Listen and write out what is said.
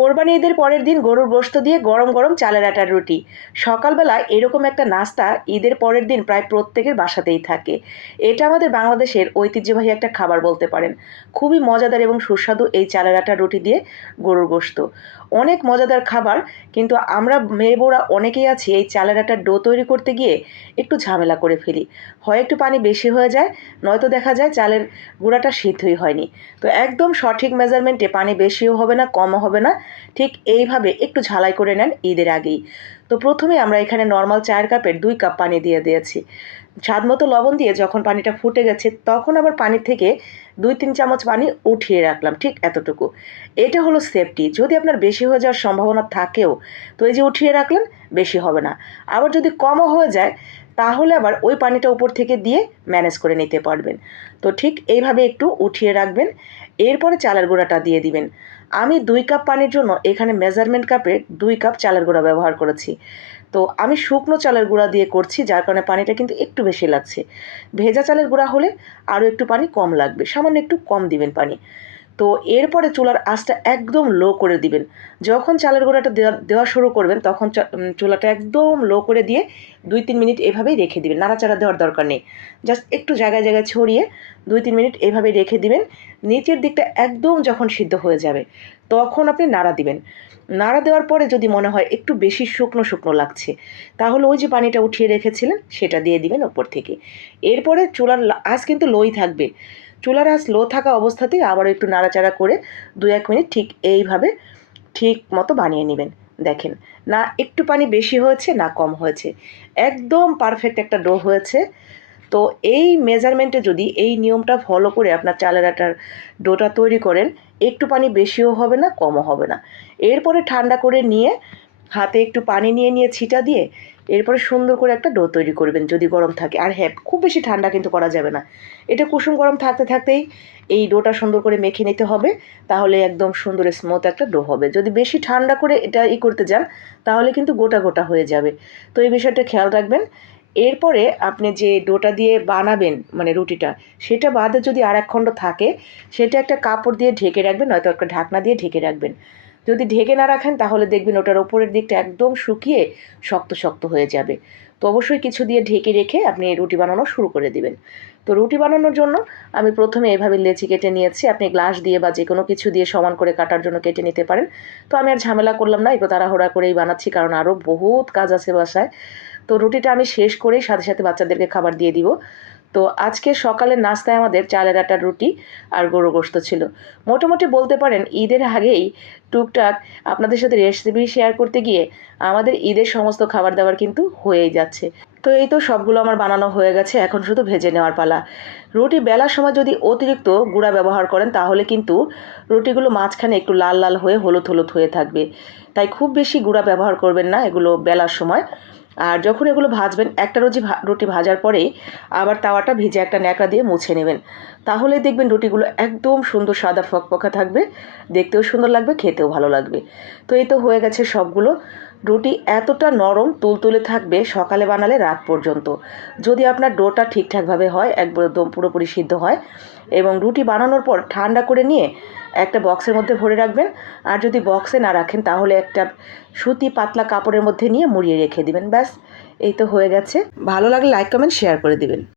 কোরবানি ঈদের পরের দিন গরুর গোশত দিয়ে গরম গরম চালের আটার রুটি। সকালবেলা এরকম একটা নাস্তা ঈদের পরের দিন প্রায় প্রত্যেকের বাসাতেই থাকে। এটা আমাদের বাংলাদেশের ঐতিহ্যবাহী একটা খাবার বলতে পারেন। খুবই মজাদার এবং সুস্বাদু এই চালের আটার রুটি দিয়ে গরুর গোশত। অনেক মজাদার খাবার, কিন্তু আমরা মেয়ে বউরা অনেকেই আছি এই চালের আটার ডো তৈরি করতে গিয়ে একটু ঝামেলা করে ফেলি। হয় একটু পানি বেশি হয়ে যায়, নয়তো দেখা যায় চালের গুঁড়াটা সিদ্ধই হয়নি। তো একদম সঠিক মেজারমেন্টে পানি বেশিও হবে না, কমও হবে না ঠিক এইভাবে একটু ঝালাই করে নেন ঈদের আগেই। তো প্রথমে আমরা এখানে নর্মাল চায়ের কাপের দুই কাপ পানি দিয়ে দিয়েছি। স্বাদ মতো লবণ দিয়ে যখন পানিটা ফুটে গেছে, তখন আবার পানি থেকে দুই তিন চামচ পানি উঠিয়ে রাখলাম, ঠিক এতটুকু। এটা হলো সেফটি যদি আপনার বেশি হয়ে যাওয়ার সম্ভাবনা থাকেও, তো এই যে উঠিয়ে রাখলেন, বেশি হবে না। আবার যদি কমও হয়ে যায় তাহলে আবার ওই পানিটা উপর থেকে দিয়ে ম্যানেজ করে নিতে পারবেন। তো ঠিক এইভাবে একটু উঠিয়ে রাখবেন, এরপরে চালের গুঁড়াটা দিয়ে দিবেন। আমি দুই কাপ পানির জন্য এখানে মেজারমেন্ট কাপে দুই কাপ চালের গুঁড়া ব্যবহার করেছি। তো আমি শুকনো চালের গুঁড়া দিয়ে করছি, যার কারণে পানিটা কিন্তু একটু বেশি লাগছে। ভেজা চালের গুঁড়া হলে আরও একটু পানি কম লাগবে, সামান্য একটু কম দিবেন পানি। তো এরপরে চুলার আঁচটা একদম লো করে দিবেন। যখন চালের গোড়াটা দেওয়া দেওয়া শুরু করবেন, তখন চুলাটা একদম লো করে দিয়ে দুই তিন মিনিট এভাবেই রেখে দিবেন। নাড়াচাড়া দেওয়ার দরকার নেই। জাস্ট একটু জায়গায় জায়গায় ছড়িয়ে দুই তিন মিনিট এভাবে রেখে দিবেন। নিচের দিকটা একদম যখন সিদ্ধ হয়ে যাবে, তখন আপনি নাড়া দিবেন। নাড়া দেওয়ার পরে যদি মনে হয় একটু বেশি শুকনো শুকনো লাগছে, তাহলে ওই যে পানিটা উঠিয়ে রেখেছিলেন, সেটা দিয়ে দিবেন ওপর থেকে। এরপরে চুলার আঁচ কিন্তু লোই থাকবে। চুলার আঁচ লো থাকা অবস্থাতেই আবার একটু নাড়াচাড়া করে দু এক মিনিট ঠিক এইভাবে ঠিক মতো বানিয়ে নেবেন। দেখেন, না একটু পানি বেশি হয়েছে, না কম হয়েছে। একদম পারফেক্ট একটা ডো হয়েছে। তো এই মেজারমেন্টে যদি এই নিয়মটা ফলো করে আপনার চালের আটার ডোটা তৈরি করেন, একটু পানি বেশিও হবে না, কমও হবে না। এরপরে ঠান্ডা করে নিয়ে হাতে একটু পানি নিয়ে নিয়ে ছিটা দিয়ে এরপরে সুন্দর করে একটা ডো তৈরি করবেন যদি গরম থাকে। আর হ্যাঁ খুব বেশি ঠান্ডা কিন্তু করা যাবে না। এটা কুসুম গরম থাকতে থাকতেই এই ডোটা সুন্দর করে মেখে নিতে হবে, তাহলে একদম সুন্দর স্মুথ একটা ডো হবে। যদি বেশি ঠান্ডা করে এটা ই করতে যান, তাহলে কিন্তু গোটা গোটা হয়ে যাবে। তো এই বিষয়টা খেয়াল রাখবেন। এরপরে আপনি যে ডোটা দিয়ে বানাবেন মানে রুটিটা, সেটা বাদে যদি আর এক খণ্ড থাকে, সেটা একটা কাপড় দিয়ে ঢেকে রাখবেন, নয়তো একটা ঢাকনা দিয়ে ঢেকে রাখবেন। যদি ঢেকে না রাখেন, তাহলে দেখবেন ওটার ওপরের দিকটা একদম শুকিয়ে শক্ত শক্ত হয়ে যাবে। তো অবশ্যই কিছু দিয়ে ঢেকে রেখে আপনি রুটি বানানো শুরু করে দিবেন। তো রুটি বানানোর জন্য আমি প্রথমে এভাবে লেচি কেটে নিয়েছি। আপনি গ্লাস দিয়ে বা যে কোনো কিছু দিয়ে সমান করে কাটার জন্য কেটে নিতে পারেন। তো আমি আর ঝামেলা করলাম না, একটু তাড়াহুড়া করেই বানাচ্ছি, কারণ আরও বহুত কাজ আছে বাসায়। তো রুটিটা আমি শেষ করেই সাথে সাথে বাচ্চাদেরকে খাবার দিয়ে দিব। তো আজকে সকালের নাস্তায় আমাদের চালের আটার রুটি আর গরু গোস্ত ছিল। মোটামুটি বলতে পারেন ঈদের আগেই টুকটাক আপনাদের সাথে রেসিপি শেয়ার করতে গিয়ে আমাদের ঈদের সমস্ত খাবার দাবার কিন্তু হয়েই যাচ্ছে। তো এই তো সবগুলো আমার বানানো হয়ে গেছে, এখন শুধু ভেজে নেওয়ার পালা। রুটি বেলার সময় যদি অতিরিক্ত গুঁড়া ব্যবহার করেন, তাহলে কিন্তু রুটিগুলো মাঝখানে একটু লাল লাল হয়ে হলুদ হলুদ হয়ে থাকবে। তাই খুব বেশি গুঁড়া ব্যবহার করবেন না এগুলো বেলার সময়। আর যখন এগুলো ভাজবেন, একটা রুজি রুটি ভাজার পরেই আবার তাওয়াটা ভিজে একটা ন্যাকড়া দিয়ে মুছে নেবেন। তাহলে দেখবেন রুটিগুলো একদম সুন্দর সাদা ফকফকা থাকবে, দেখতেও সুন্দর লাগবে, খেতেও ভালো লাগবে। তো এই তো হয়ে গেছে সবগুলো। রুটি এতটা নরম, তুলতুলে থাকবে সকালে বানালে রাত পর্যন্ত। যদি আপনার ডোটা ঠিকঠাকভাবে হয়, একদম পুরোপুরি সিদ্ধ হয় এবং রুটি বানানোর পর ঠান্ডা করে নিয়ে একটা বক্সের মধ্যে ভরে রাখবেন। আর যদি বক্সে না রাখেন, তাহলে একটা সুতি পাতলা কাপড়ের মধ্যে নিয়ে মুড়িয়ে রেখে দিবেন। ব্যাস, এই তো হয়ে গেছে। ভালো লাগলে লাইক কমেন্ট শেয়ার করে দিবেন।